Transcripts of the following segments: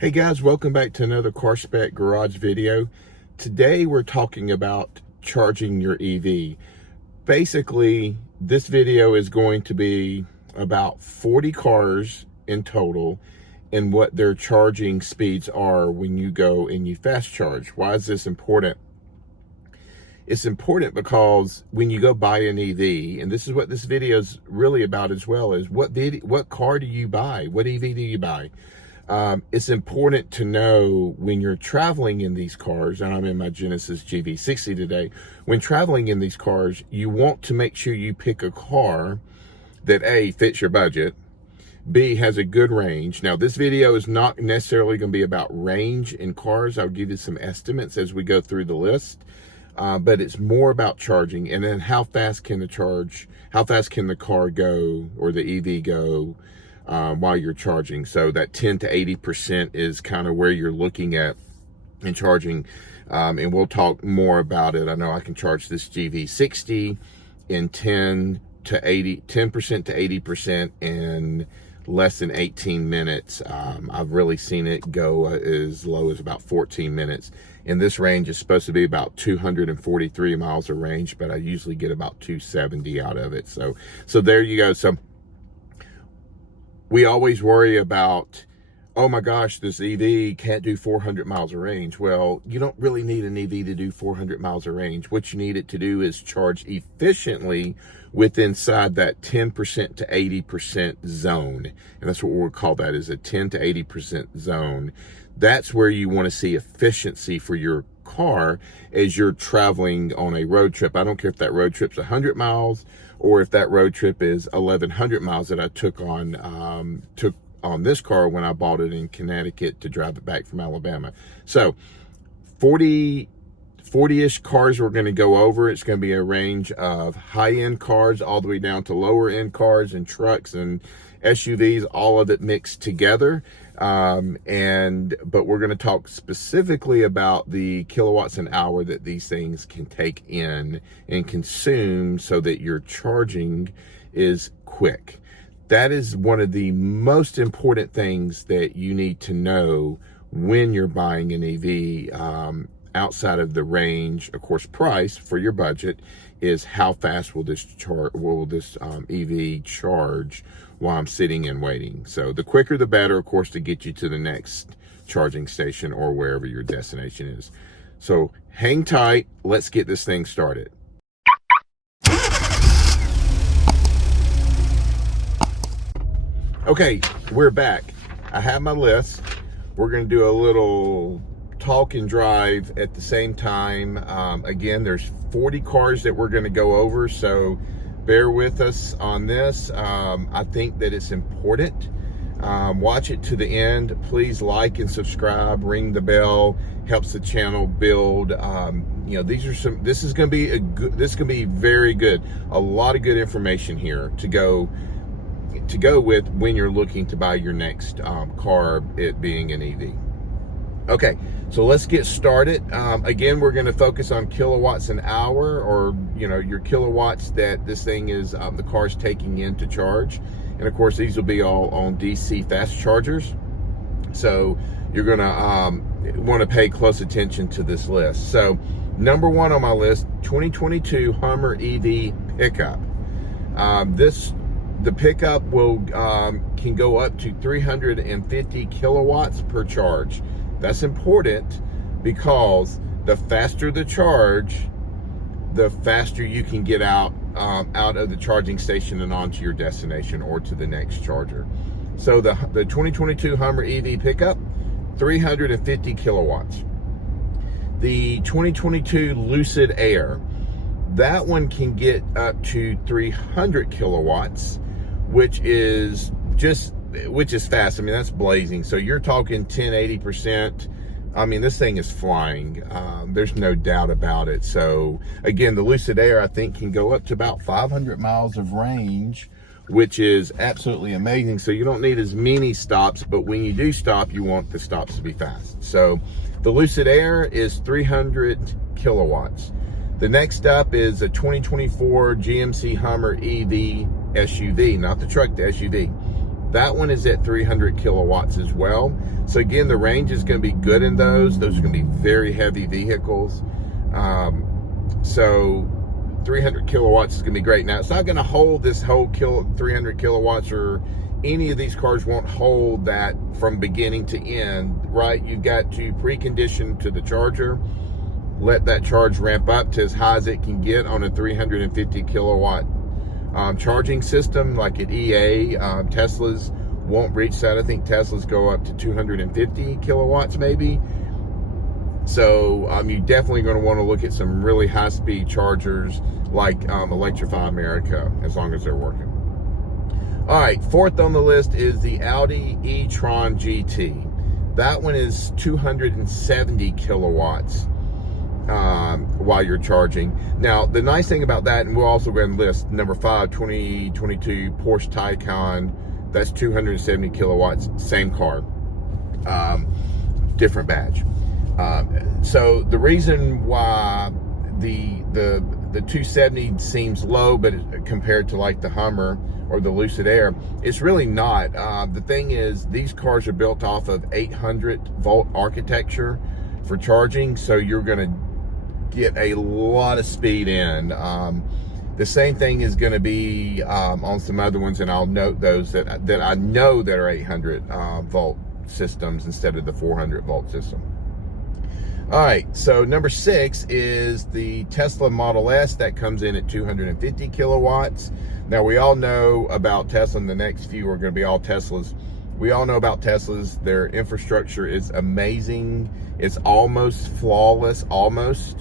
Hey guys, welcome back to another Car Spec Garage video. Today we're talking about charging your EV. Basically, this video is going to be about 40 cars in total and what their charging speeds are when you go and you fast charge. Why is this important? It's important because when you go buy an EV, and this is what this video is really about as well, is what car do you buy? What EV do you buy? It's important to know when you're traveling in these cars, and I'm in my Genesis GV60 today. When traveling in these cars, you want to make sure you pick a car that A, fits your budget, B, has a good range. Now, this video is not necessarily going to be about range in cars. I'll give you some estimates as we go through the list. But it's more about charging, and then how fast can the car go, or the EV go, while you're charging. So that 10 to 80% is kind of where you're looking at in charging. And we'll talk more about it. I know I can charge this GV60 in 10% to 80% in less than 18 minutes. I've really seen it go as low as about 14 minutes. And this range is supposed to be about 243 miles of range, but I usually get about 270 out of it. So there you go. So we always worry about, oh my gosh, this EV can't do 400 miles of range. Well, you don't really need an EV to do 400 miles of range. What you need it to do is charge efficiently inside that 10% to 80% zone. And that's what we'll call that, is a 10 to 80% zone. That's where you want to see efficiency for your car as you're traveling on a road trip. I don't care if that road trip's 100 miles or if that road trip is 1,100 miles that I took on this car when I bought it in Connecticut to drive it back from Alabama. So 40-ish cars we're going to go over. It's going to be a range of high-end cars all the way down to lower-end cars and trucks and SUVs, all of it mixed together. But we're going to talk specifically about the kilowatts an hour that these things can take in and consume so that your charging is quick. That is one of the most important things that you need to know when you're buying an EV. Outside of the range, of course, price for your budget, is how fast will this EV charge while I'm sitting and waiting. So the quicker the better, of course, to get you to the next charging station or wherever your destination is. So hang tight. Let's get this thing started. Okay, we're back. I have my list. We're going to do a little talk and drive at the same time. Again, there's 40 cars that we're going to go over, so bear with us on this. I think that it's important. Watch it to the end. Please like and subscribe, ring the bell, helps the channel build. This is going to be very good. A lot of good information here to go with when you're looking to buy your next car, it being an EV. Okay, so let's get started. Again, we're going to focus on kilowatts an hour, or your kilowatts that this thing is, the car's taking in to charge. And of course, these will be all on DC fast chargers. So you're going to want to pay close attention to this list. So number one on my list, 2022 Hummer EV pickup. The pickup can go up to 350 kilowatts per charge. That's important because the faster the charge, the faster you can get out of the charging station and onto your destination or to the next charger. So the 2022 Hummer EV pickup, 350 kilowatts. The 2022 Lucid Air, that one can get up to 300 kilowatts, which is fast. I mean, that's blazing. So you're talking 80%. I mean, this thing is flying. There's no doubt about it. So again, the Lucid Air, I think, can go up to about 500 miles of range, which is absolutely amazing. So you don't need as many stops, but when you do stop, you want the stops to be fast. So the Lucid Air is 300 kilowatts. The next up is a 2024 GMC Hummer EV SUV, not the truck, the SUV. That one is at 300 kilowatts as well. So again, the range is going to be good in those. Those are going to be very heavy vehicles. So 300 kilowatts is going to be great. Now, it's not going to hold this whole 300 kilowatts, or any of these cars won't hold that from beginning to end, right? You've got to precondition to the charger, let that charge ramp up to as high as it can get on a 350 kilowatt charging system like at EA. Teslas won't reach that. I think Teslas go up to 250 kilowatts maybe. So you're definitely going to want to look at some really high-speed chargers like Electrify America, as long as they're working. All right, fourth on the list is the Audi e-tron GT. That one is 270 kilowatts while you're charging. Now, the nice thing about that, and we'll also go ahead and list number 5, 2022 Porsche Taycan. That's 270 kilowatts, same car, different badge. So the reason why the 270 seems low, but compared to like the Hummer or the Lucid Air, it's really not. The thing is, these cars are built off of 800 volt architecture for charging, so you're going to get a lot of speed in. The same thing is going to be on some other ones, and I'll note those that I know that are 800 volt systems instead of the 400 volt system. All right, so number 6 is the Tesla Model S. That comes in at 250 kilowatts. Now, we all know about Tesla, and the next few are going to be all Teslas. We all know about Teslas. Their infrastructure is amazing. It's almost flawless, almost.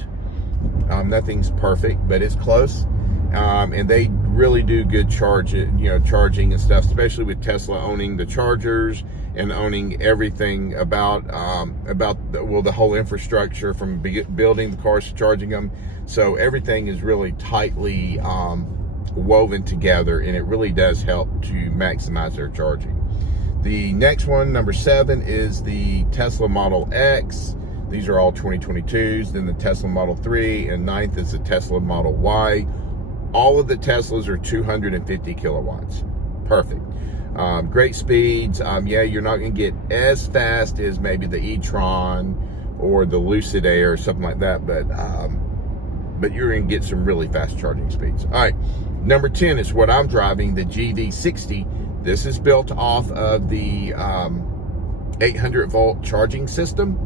Nothing's perfect, but it's close. And they really do good charging and stuff, especially with Tesla owning the chargers and owning everything about the whole infrastructure, from building the cars to charging them. So everything is really tightly woven together, and it really does help to maximize their charging. The next one, number 7, is the Tesla Model X. These are all 2022s. Then the Tesla Model 3, and 9th is the Tesla Model Y. All of the Teslas are 250 kilowatts. Perfect. Great speeds. Yeah, you're not going to get as fast as maybe the e-tron or the Lucid Air or something like that, but you're going to get some really fast charging speeds. All right, number 10 is what I'm driving, the GV60. This is built off of the 800 volt charging system,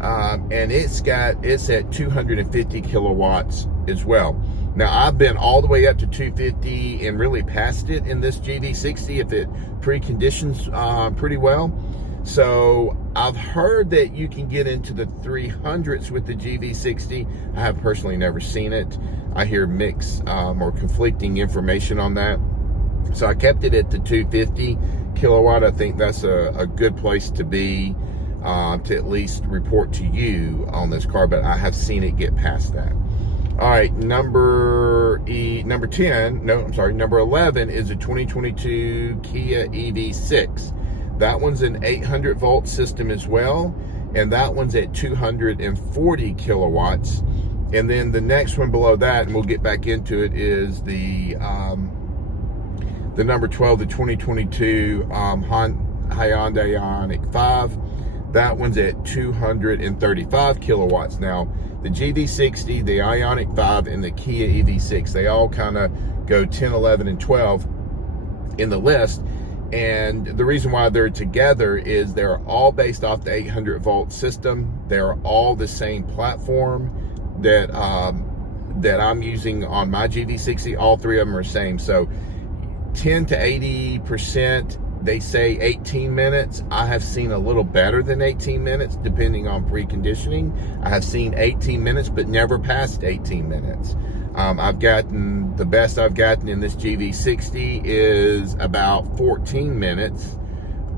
and it's at 250 kilowatts as well. Now, I've been all the way up to 250 and really past it in this GV60 if it preconditions pretty well. So I've heard that you can get into the 300s with the GV60. I have personally never seen it. I hear mixed or conflicting information on that. So I kept it at the 250 kilowatt. I think that's a good place to be, to at least report to you on this car, but I have seen it get past that. All right, number 11 is a 2022 Kia EV6. That one's an 800 volt system as well, and that one's at 240 kilowatts. And then the next one below that, and we'll get back into it, is the number 12, the 2022 Hyundai Ioniq 5. That one's at 235 kilowatts. Now, the GV60, the Ioniq 5, and the Kia EV6, they all kind of go 10, 11, and 12 in the list. And the reason why they're together is they're all based off the 800 volt system. They're all the same platform that I'm using on my GV60. All three of them are the same. So 10 to 80%, they say 18 minutes. I have seen a little better than 18 minutes, depending on preconditioning. I have seen 18 minutes, but never past 18 minutes. The best I've gotten in this GV60 is about 14 minutes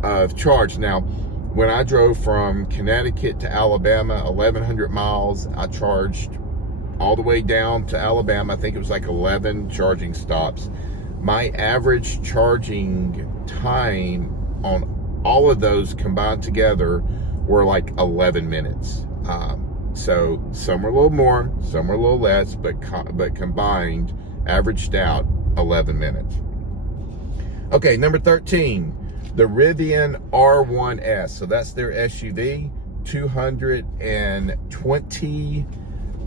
of charge. Now, when I drove from Connecticut to Alabama, 1,100 miles, I charged all the way down to Alabama. I think it was like 11 charging stops. My average charging time on all of those combined together were like 11 minutes. So some were a little more, some were a little less, but combined, averaged out 11 minutes. Okay, number 13, the Rivian R1S. So that's their SUV, 220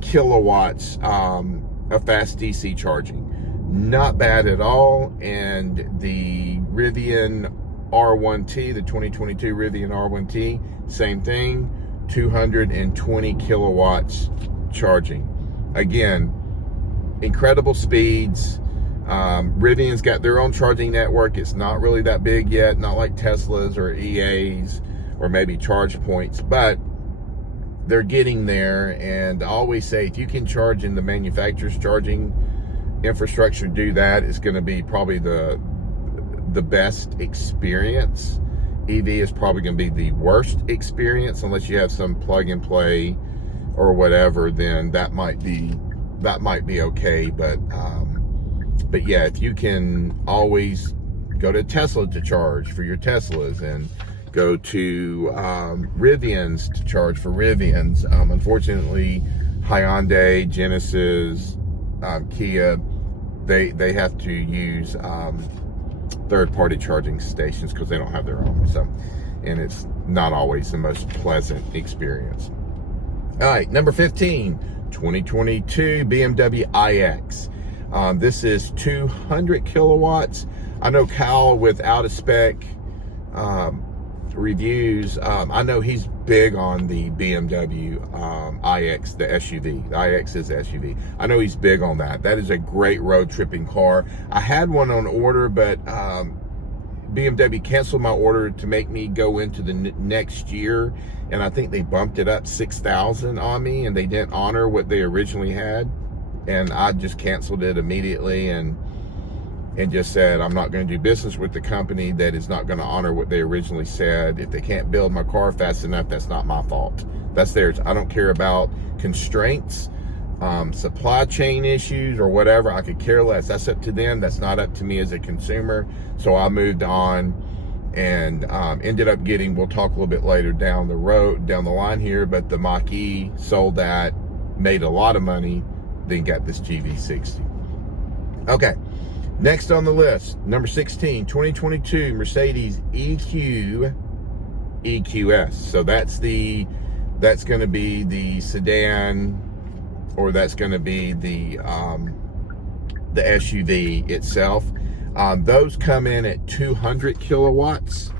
kilowatts of fast DC charging. Not bad at all. And the Rivian R1T, the 2022 Rivian R1T, same thing, 220 kilowatts charging. Again, incredible speeds. Rivian's got their own charging network. It's not really that big yet, not like Tesla's or EA's or maybe charge points, but they're getting there. And I always say, if you can charge in the manufacturer's charging infrastructure, do that. It's going to be probably the best experience. EV is probably going to be the worst experience unless you have some plug and play or whatever. Then that might be okay. But yeah, if you can always go to Tesla to charge for your Teslas, and go to Rivians to charge for Rivians. Unfortunately, Hyundai, Genesis, Kia, they have to use third-party charging stations because they don't have their own. So, and it's not always the most pleasant experience. All right, number 15, 2022 BMW iX. This is 200 kilowatts. I know Kyle with Out of Spec reviews. I know he's big on the BMW iX, the SUV. The iX is the SUV. I know he's big on that. That is a great road tripping car. I had one on order, but BMW canceled my order to make me go into the next year, and I think they bumped it up 6,000 on me, and they didn't honor what they originally had, and I just canceled it immediately and just said, I'm not going to do business with the company that is not going to honor what they originally said. If they can't build my car fast enough, that's not my fault. That's theirs. I don't care about constraints, supply chain issues, or whatever. I could care less. That's up to them. That's not up to me as a consumer. So I moved on and ended up getting, we'll talk a little bit later down the line here, but the Mach-E, sold that, made a lot of money, then got this GV60. Okay. Next on the list, number 16, 2022 Mercedes EQS. So that's going to be the sedan, or that's going to be the SUV itself. Those come in at 200 kilowatts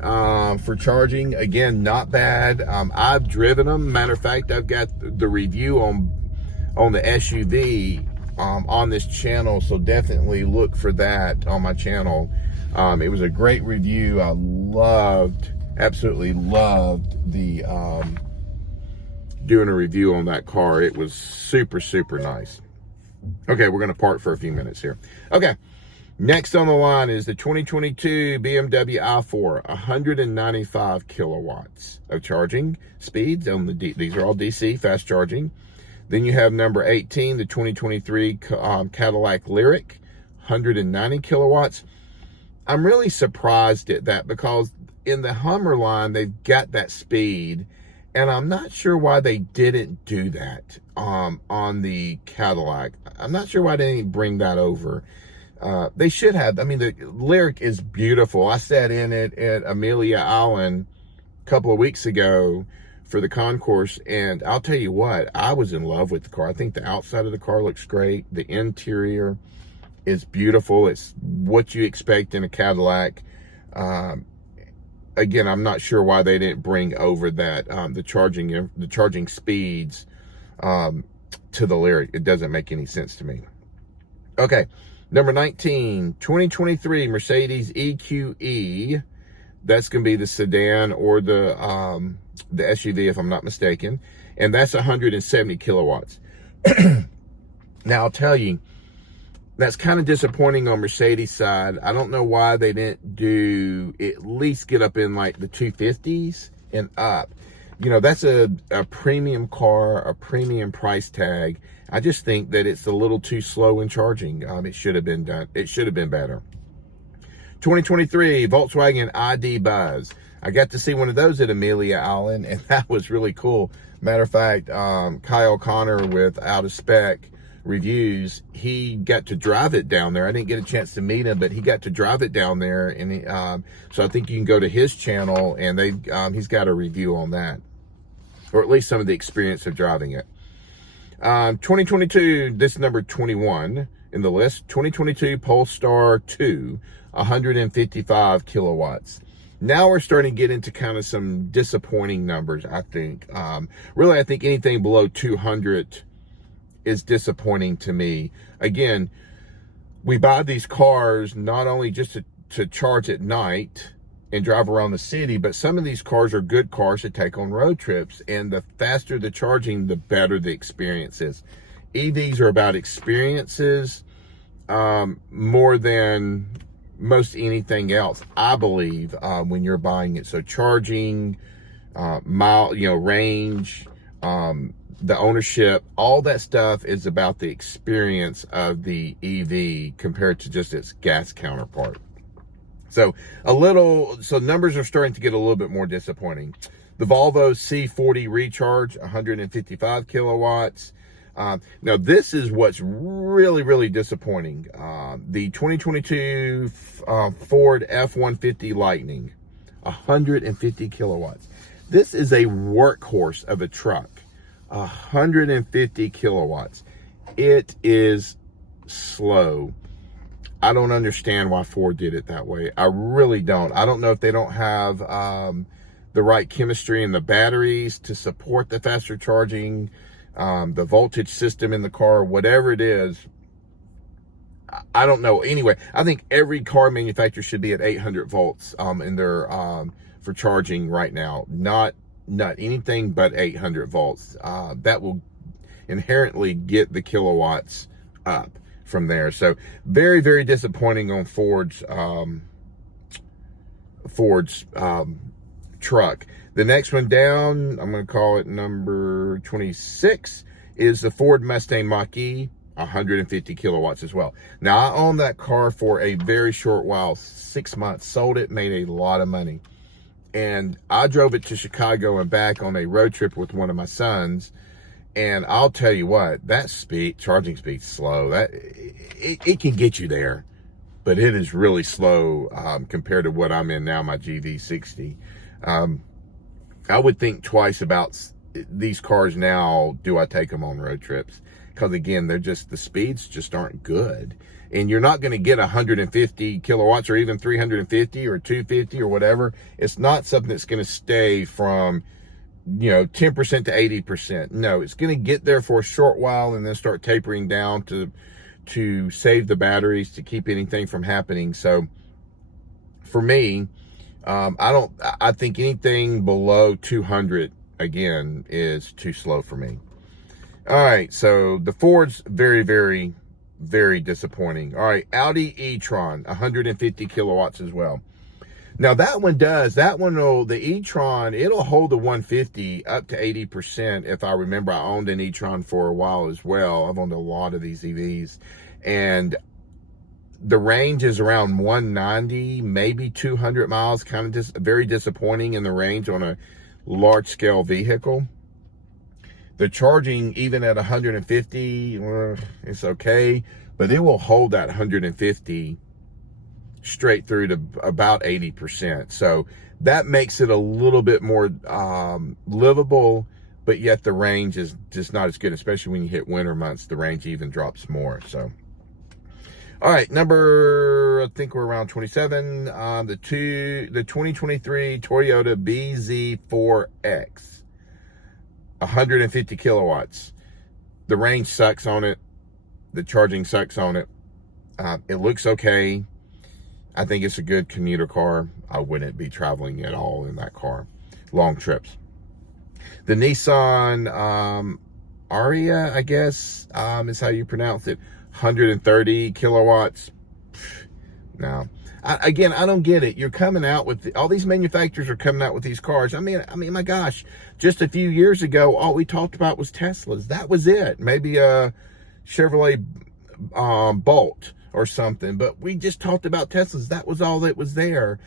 for charging. Again, not bad. I've driven them. Matter of fact, I've got the review on the SUV on this channel, so definitely look for that on my channel. It was a great review. I absolutely loved the doing a review on that car. It was super, super nice. Okay, we're going to park for a few minutes here. Okay, next on the line is the 2022 BMW i4, 195 kilowatts of charging speeds. These are all DC fast charging. Then you have number 18, the 2023 Cadillac Lyriq, 190 kilowatts. I'm really surprised at that, because in the Hummer line, they've got that speed, and I'm not sure why they didn't do that on the Cadillac. I'm not sure why they didn't bring that over. They should have. I mean, the Lyriq is beautiful. I sat in it at Amelia Island a couple of weeks ago for the concourse, and I'll tell you what, I was in love with the car. I think the outside of the car looks great. The interior is beautiful. It's what you expect in a Cadillac. Again, I'm not sure why they didn't bring over that the charging speeds to the Lyriq. It doesn't make any sense to me. Okay, number 19, 2023 Mercedes EQE. That's going to be the sedan, or the SUV, if I'm not mistaken. And that's 170 kilowatts. Now, I'll tell you, that's kind of disappointing on Mercedes side. I don't know why they didn't at least get up in like the 250s and up. You know, that's a premium car, a premium price tag. I just think that it's a little too slow in charging. It should have been done. It should have been better. 2023 Volkswagen ID Buzz. I got to see one of those at Amelia Island, and that was really cool. Matter of fact, Kyle Connor with Out of Spec reviews, he got to drive it down there. I didn't get a chance to meet him, but he got to drive it down there. And so I think you can go to his channel, and he's got a review on that, or at least some of the experience of driving it. 2022, this is number 21 in the list. 2022 Polestar 2, 155 kilowatts. Now we're starting to get into kind of some disappointing numbers, I think. Really, I think anything below 200 is disappointing to me. Again, we buy these cars not only just to charge at night and drive around the city, but some of these cars are good cars to take on road trips. And the faster the charging, the better the experience is. EVs are about experiences more than most anything else, I believe, when you're buying it. So charging, range, the ownership, all that stuff is about the experience of the EV compared to just its gas counterpart. So numbers are starting to get a little bit more disappointing. The Volvo C40 Recharge, 155 kilowatts. Now this is what's really, really disappointing. The 2022 Ford F-150 Lightning, 150 kilowatts. This is a workhorse of a truck, 150 kilowatts. It is slow. I don't understand why Ford did it that way. I really don't. I don't know if they don't have the right chemistry in the batteries to support the faster charging, the voltage system in the car, whatever it is. I don't know. Anyway, I think every car manufacturer should be at 800 volts in their for charging right now. Not anything but 800 volts. That will inherently get the kilowatts up from there. So very, very disappointing on Ford's truck. The next one down, I'm going to call it number 26, is the Ford Mustang Mach-E, 150 kilowatts as well. Now, I owned that car for a very short while, 6 months, sold it, made a lot of money. And I drove it to Chicago and back on a road trip with one of my sons. And I'll tell you what, that charging speed's slow. It can get you there, but it is really slow compared to what I'm in now, my GV60. I would think twice about these cars now. Do I take them on road trips? Because again, the speeds just aren't good. And you're not going to get 150 kilowatts or even 350 or 250 or whatever. It's not something that's going to stay from 10% to 80%. No, it's going to get there for a short while and then start tapering down to save the batteries, to keep anything from happening. So for me, I think anything below 200 again is too slow for me. All right, so the Ford's very, very, very disappointing. All right, Audi e-tron, 150 kilowatts as well. Now the e-tron, it'll hold the 150 up to 80%. If I remember, I owned an e-tron for a while as well. I've owned a lot of these EVs, and the range is around 190, maybe 200 miles, kind of just very disappointing in the range on a large scale vehicle. The charging, even at 150, it's okay, but it will hold that 150 straight through to about 80%. So that makes it a little bit more livable, but yet the range is just not as good, especially when you hit winter months. The range even drops more. So, all right, I think we're around 27. The 2023 Toyota BZ4X, 150 kilowatts. The range sucks on it. The charging sucks on it. It looks okay. I think it's a good commuter car. I wouldn't be traveling at all in that car. Long trips. The Nissan Aria, I guess, is how you pronounce it. 130 kilowatts. No. I don't get it. You're coming out with all these manufacturers are coming out with these cars. I mean, my gosh, just a few years ago, all we talked about was Teslas. That was it. Maybe a Chevrolet Bolt or something, but we just talked about Teslas. That was all that was there.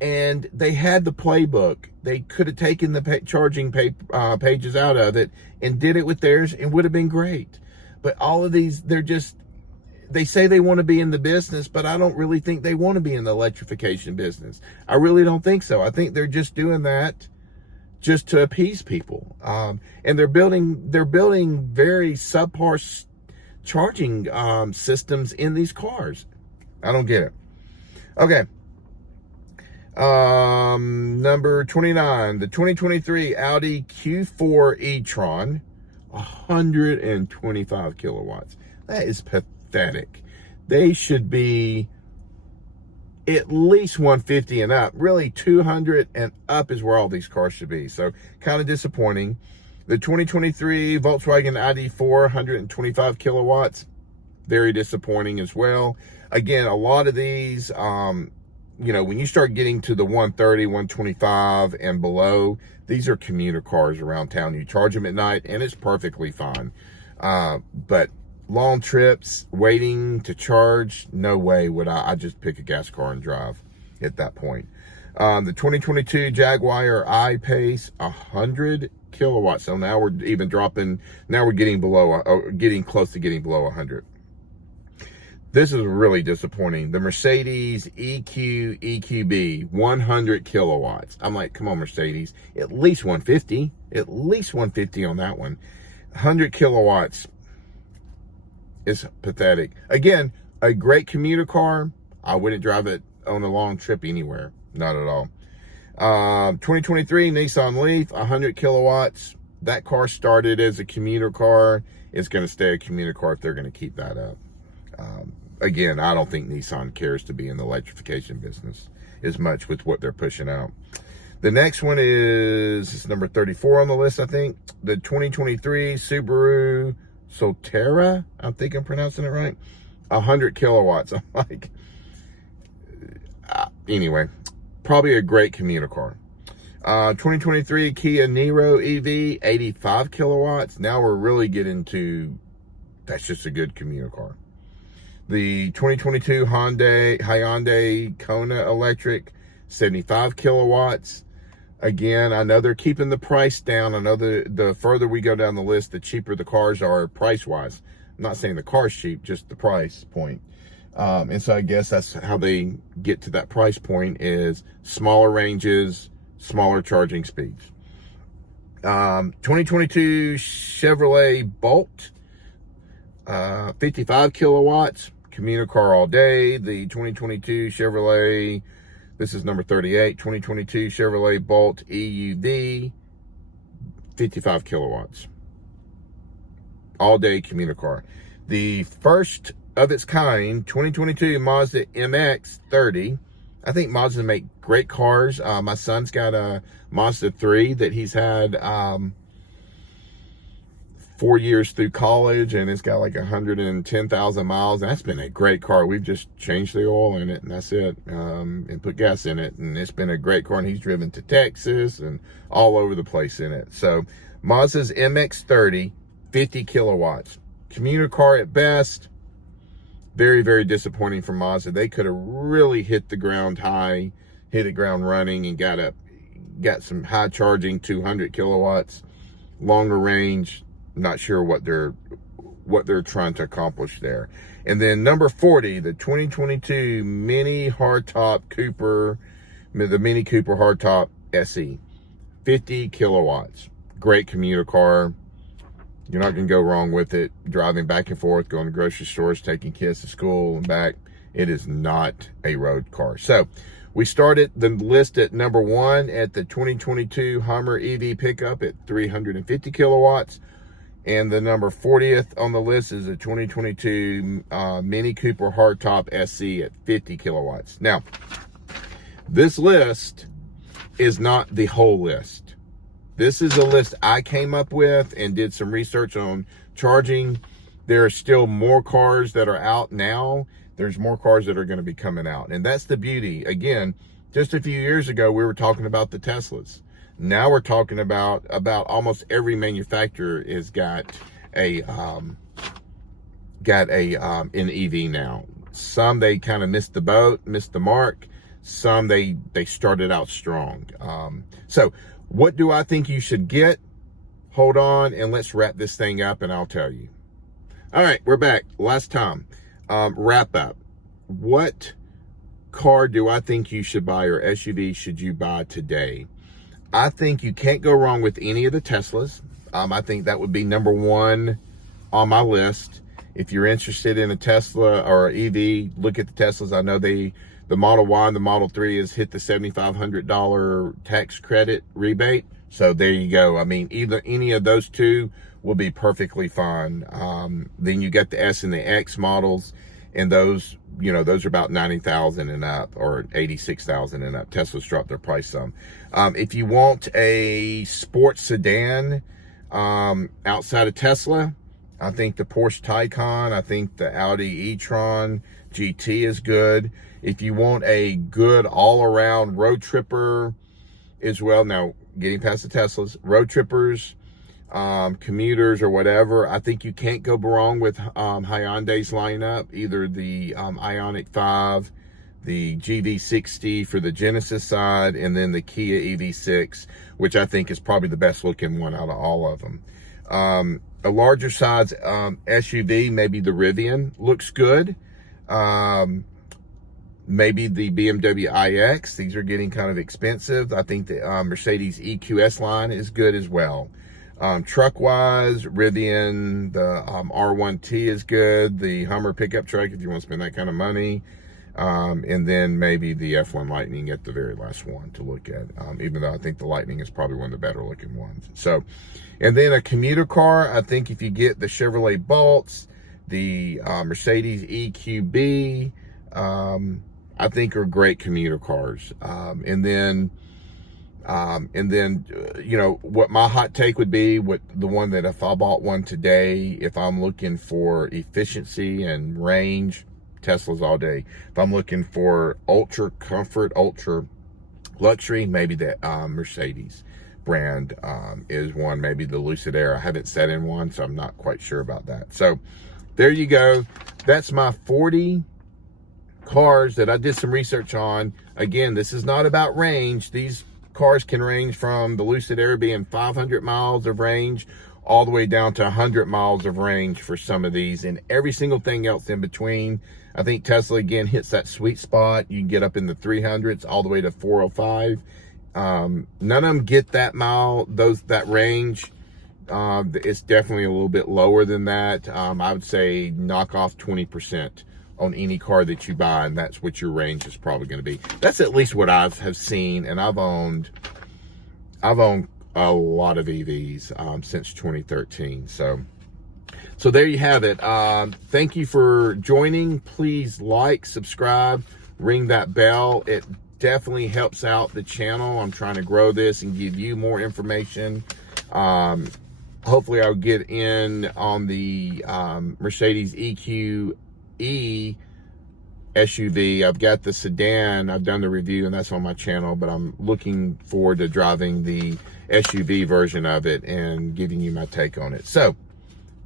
And they had the playbook. They could have taken the charging pages out of it and did it with theirs and would have been great. But all of these, they say they want to be in the business, but I don't really think they want to be in the electrification business. I really don't think so. I think they're just doing that just to appease people. And they're building very subpar charging systems in these cars. I don't get it. Okay. Number 29, the 2023 Audi Q4 e-tron, 125 kilowatts. That is pathetic. They should be at least 150 and up. Really, 200 and up is where all these cars should be. So kind of disappointing. The 2023 Volkswagen ID4, 125 kilowatts. Very disappointing as well. Again, a lot of these, you know, when you start getting to the 130, 125 and below, these are commuter cars around town. You charge them at night and it's perfectly fine. But long trips, waiting to charge, no way would I just pick a gas car and drive at that point. The 2022 Jaguar I-Pace, 100 kilowatts. So now we're even dropping, now we're getting below, getting close to getting below 100. This is really disappointing. The Mercedes EQB, 100 kilowatts. I'm like, come on, Mercedes, at least 150, at least 150 on that one. 100 kilowatts is pathetic. Again, a great commuter car. I wouldn't drive it on a long trip anywhere, not at all. 2023 Nissan Leaf, 100 kilowatts. That car started as a commuter car. It's going to stay a commuter car if they're going to keep that up. Again, I don't think Nissan cares to be in the electrification business as much with what they're pushing out. The next one is number 34 on the list, I think. The 2023 Subaru Solterra, I think I'm pronouncing it right. 100 kilowatts. I'm like, anyway, probably a great commuter car. 2023 Kia Niro EV, 85 kilowatts. Now we're really getting to, that's just a good commuter car. The 2022 Hyundai Kona Electric, 75 kilowatts. Again, I know they're keeping the price down. I know the further we go down the list, the cheaper the cars are price-wise. I'm not saying the car's cheap, just the price point. And so I guess that's how they get to that price point, is smaller ranges, smaller charging speeds. 2022 Chevrolet Bolt, 55 kilowatts. Commuter car all day. The 2022 Chevrolet, this is number 38, 2022 Chevrolet Bolt EUV, 55 kilowatts. All day commuter car. The first of its kind, 2022 Mazda MX-30. I think Mazda make great cars. My son's got a Mazda 3 that he's had 4 years through college, and it's got like 110,000 miles, and that's been a great car. We've just changed the oil in it, and that's it, and put gas in it, and it's been a great car, and he's driven to Texas and all over the place in it. So Mazda's MX-30, 50 kilowatts. Commuter car at best. Very, very disappointing for Mazda. They could have really hit the ground high, hit the ground running, and got some high charging 200 kilowatts, longer range. Not sure what they're trying to accomplish there. And then number 40, the 2022 Mini Hardtop Cooper, the Mini Cooper Hardtop SE, 50 kilowatts. Great commuter car. You're not going to go wrong with it. Driving back and forth, going to grocery stores, taking kids to school and back. It is not a road car. So we started the list at number 1 at the 2022 Hummer EV pickup at 350 kilowatts. And the number 40th on the list is the 2022 Mini Cooper Hardtop SE at 50 kilowatts. Now, this list is not the whole list. This is a list I came up with and did some research on charging. There are still more cars that are out now. There's more cars that are going to be coming out. And that's the beauty. Again, just a few years ago, we were talking about the Teslas. Now we're talking about almost every manufacturer has got an EV now. Some they kind of missed the boat, missed the mark. Some they started out strong. So what do I think you should get? Hold on and let's wrap this thing up and I'll tell you. All right, we're back. Last time. Wrap up. What car do I think you should buy, or SUV should you buy today? I think you can't go wrong with any of the Teslas. I think that would be number one on my list. If you're interested in a Tesla or EV, look at the Teslas. I know the Model Y and the Model 3 has hit the $7,500 tax credit rebate. So there you go. I mean, either any of those two will be perfectly fine. Then you got the S and the X models, and those, you know, those are about 90,000 and up, or 86,000 and up. Tesla's dropped their price some. If you want a sports sedan outside of Tesla, I think the Porsche Taycan, I think the Audi e-tron GT is good. If you want a good all-around road tripper as well, now getting past the Teslas, road trippers, commuters or whatever, I think you can't go wrong with Hyundai's lineup, either the Ioniq 5, the GV60 for the Genesis side, and then the Kia EV6, which I think is probably the best looking one out of all of them. A larger size SUV, maybe the Rivian looks good. Maybe the BMW iX. These are getting kind of expensive. I think the Mercedes EQS line is good as well. Truck-wise, Rivian, the R1T is good. The Hummer pickup truck, if you want to spend that kind of money. And then maybe the F1 Lightning at the very last one to look at, even though I think the Lightning is probably one of the better looking ones. So, and then a commuter car, I think if you get the Chevrolet Bolts, the Mercedes EQB, I think are great commuter cars. And then, you know, what my hot take would be, what the one that if I bought one today, if I'm looking for efficiency and range, Teslas all day. If I'm looking for ultra comfort, ultra luxury, maybe the Mercedes brand is one, maybe the Lucid Air. I haven't sat in one, so I'm not quite sure about that. So there you go. That's my 40 cars that I did some research on. Again, this is not about range. These cars can range from the Lucid Air being 500 miles of range all the way down to 100 miles of range for some of these, and every single thing else in between. I think Tesla, again, hits that sweet spot. You can get up in the 300s all the way to 405. None of them get that that range. It's definitely a little bit lower than that. I would say knock off 20% on any car that you buy, and that's what your range is probably going to be. That's at least what I have seen, and I've owned a lot of EVs since 2013. So there you have it. Thank you for joining. Please like, subscribe, ring that bell. It definitely helps out the channel. I'm trying to grow this and give you more information. Hopefully I'll get in on the Mercedes EQE SUV. I've got the sedan. I've done the review, and that's on my channel, but I'm looking forward to driving the SUV version of it and giving you my take on it. So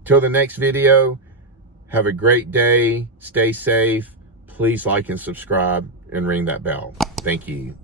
till the next video, have a great day. Stay safe. Please like and subscribe and ring that bell. Thank you.